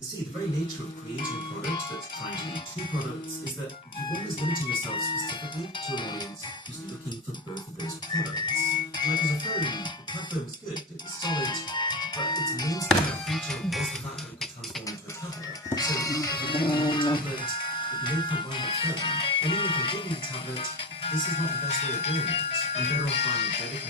See, the very nature of creating a product that's trying to be two products is that you're always limiting yourself specifically to an audience who's looking for both of those products. Like as a phone, the pad phone was good, it was solid, but its main standout feature was the fact that it could transform into a tablet. So if you're doing a tablet, if you don't find buying a phone, anyone can give you the tablet, this is not the best way of doing it. I'm better off buying a dedicated